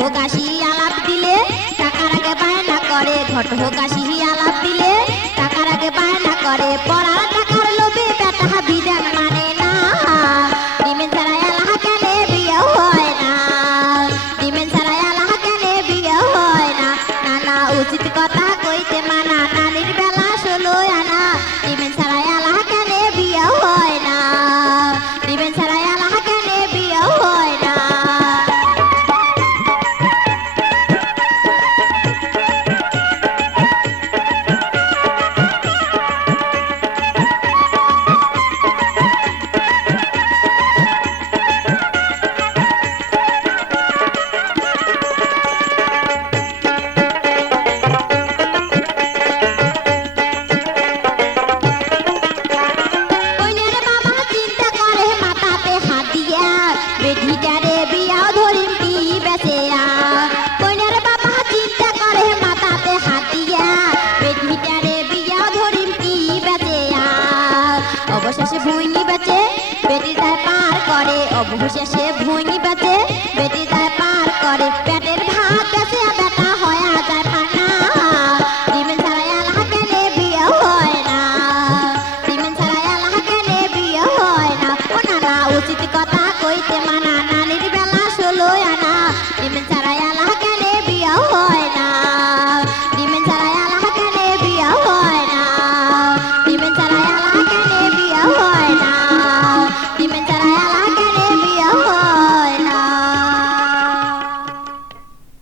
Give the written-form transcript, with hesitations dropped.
হোক আসি আলাপ দিলে টাকার আগে বায়না করে, ঘট হোক আসি আলাপ দিলে টাকার আগে বায়না করে। পড়ার টাকার লোভে বেটা বিধান মানে না, ডিমেন ছাড়া আল্লাহ কেন বিয়ে হয় না, ডিমেন ছাড়া আল্লাহ কেন বিয়ে হয় না। নানা উচিত কথা কইতে মানা, নানির বেলা 16 আনা, ডিমেন ছাড়া আল্লাহ কেন বিয়ে হয় না, ডিমেন ছাড়া আল্লাহ কেন বিয়ে হয় না। বেটিটারে বিয়াও ধরিম কি বেচেয়া, কইনার বাবা চিন্তা করে মাথাতে হাত দিয়া, বেটিটারে বিয়াও ধরিম কি বেচেয়া। অবশেষে ভুইনি বেচে বেটিটা পার করে, অবশেষে